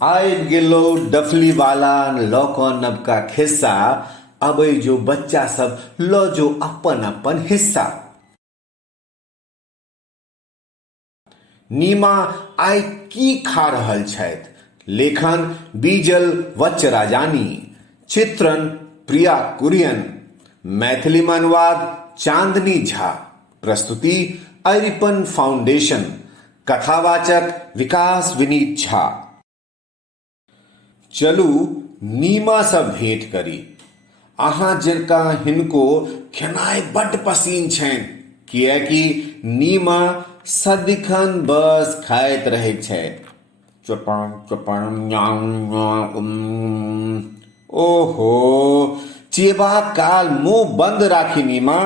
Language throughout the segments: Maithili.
आबि गेलो डफली वाला लौको नबका खिस्सा। अब जो बच्चा सब लो जो अपन अपन हिस्सा। नीमा आइ की खा रहल छथि। लेखन बीजल वच्च राजानी, चित्रण प्रिया कुरियन, मैथिली में अनुवाद चांदनी झा, प्रस्तुति अरिपन फाउंडेशन, कथावाचक विकास विनीत झा। चलू नीमा से भेंट करी। अहाँ जिनका हिनको खेनाइ बड्ड पसीन छनि, किएकि नीमा सदिखन बस खाइत रहैत छथि। चपण चपण न्याउ न्याउ, ओहो, चेबाक काल मुंह बंद राखी नीमा।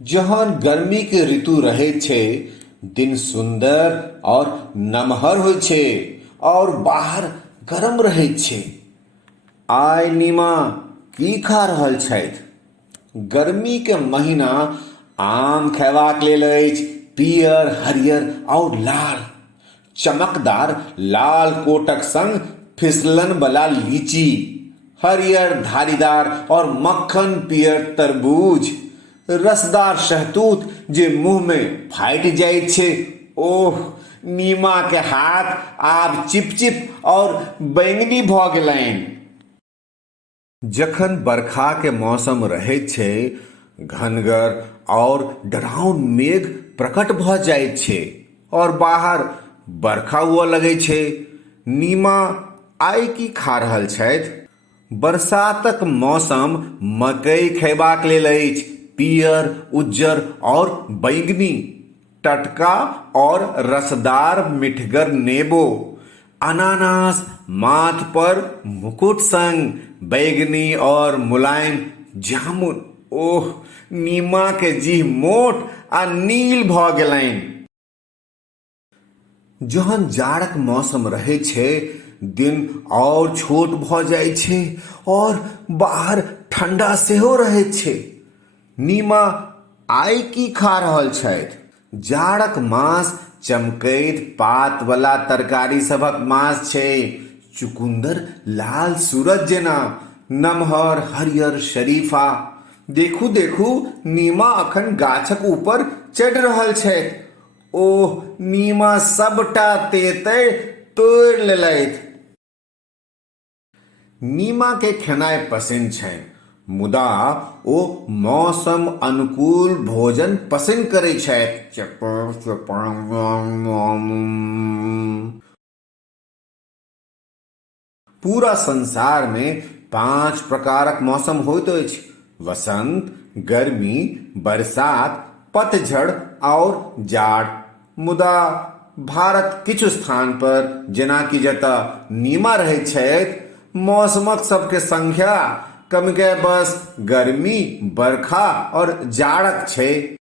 जहन गर्मी के ऋतु रहे छे, दिन सुंदर और नमहर होइ छे और बाहर गरम रहे छे। आइ नीमा की खा रहल छथि। गर्मी के महीना आम खैबाक लेल अछि, पियर, हरियर और लाल। चमकदार लाल कोटक संग फिसलन वाला लीची, हरियर धारीदार और मक्खन पियर तरबूज, रसदार शहतूत जे मुंह में फाटि जाइत छे। ओह, नीमा के हाथ आब चिपचिप और बैंगनी भ गेलनि। जखन बरखा के मौसम रहे छे, घनगर और डराउन मेघ प्रकट भ जाइत छे और बाहर बरखा हुआ लगे छे। नीमा आइ की खा रहल छथि। बरसातक मौसम मकई खैबाक लेल अछि, पियर, उज्जर और बैंगनी। टटका और रसदार मिठगर नेबो, अनानास माथ पर मुकुट संग, बैंगनी और मुलायम जामुन। ओह, नीमा के जीह मोट आ नील भ गेलनि। जहन जाड़क मौसम रहे छे, दिन और छोट भ जाय छे और बाहर ठंडा सेहो रहे छे। नीमा आइ की खा रहल छथि। जाड़क मास चमकैत पात वाला तरकारी सभक मास छे। चुकुंदर लाल सूरज जेना, नमहर हरियर शरीफा। देखू देखू, नीमा अखन गाछक ऊपर चढ़ि रहल छथि। ओह, नीमा सबटा तेतै तोड़ि लेलथि। नीमा के खेनाइ पसिन छनि, मुदा ओ मौसम अनुकूल भोजन पसिन करै छथि। चपर चपर पूरा संसार में 5 प्रकारक मौसम होइत अछि: वसंत, गर्मी, बरसात, पतझड़ और जाड़। मुदा भारत किछु स्थान पर, जेना कि जतऽ नीमा रहै छथि, मौसमक सबके संख्या कम के बस गर्मी, बरखा और जाड़क छै।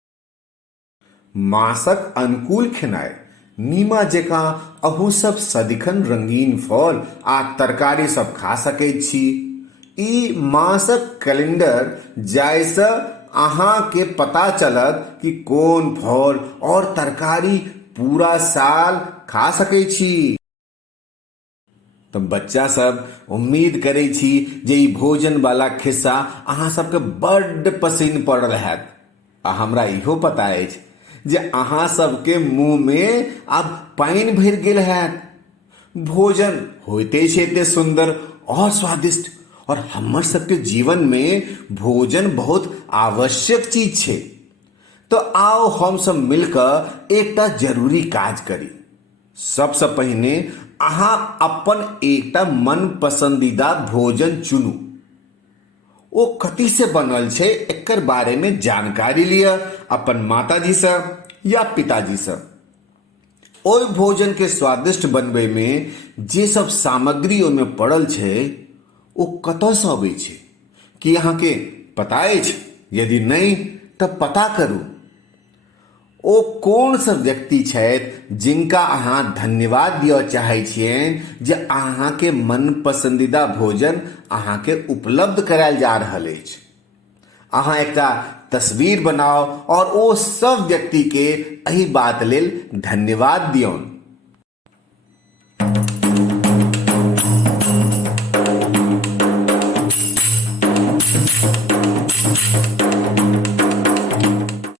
मासक अनुकूल खेनाइ। नीमा जेकां अहू सब सदिखन रंगीन फल आ तरकारी सब खा सकैत छी। ई मासक कैलेंडर जाहिसँ अहाँ के पता चलत कि कोन फल और तरकारी पूरा साल खा सकै छी। तो बच्चा सब, उम्मीद करै छी जे ई भोजन वाला खिस्सा अहाँ सबके बड्ड पसिन पड़ल हैत। आ हमरा इहो पता अछि जे अहाँ सबके मुंह में आब पानि भरि गेल हैत। भोजन होइते छै एते सुंदर और स्वादिष्ट, और हमर सबके जीवन में भोजन बहुत आवश्यक चीज छै। तो आओ हम सब मिलकर एकटा जरूरी काज करी। सबसे पहिने अहाँ अपन एकटा मन पसंदीदा भोजन चुनू। ओ कथी से बनल छै एकर बारे में जानकारी लिया अपन माताजी से या पिताजी से। ओहि भोजन के स्वादिष्ट बनबे में जे सब सामग्री ओहिमे पड़ल छै, ओ कतऽ से अबै छै, कि अहाँके पता अछि? यदि नहीं तऽ पता करू। ओ कोन सब व्यक्ति छथि जिनका अहाँ धन्यवाद दिअ चाहै छियनि जे अहाँके मन पसंदीदा भोजन अहाँके उपलब्ध करायल जा रहल अछि। अहाँ एकटा तस्वीर बनाओ और ओ सब व्यक्ति के एहि बात लेल धन्यवाद दियौन।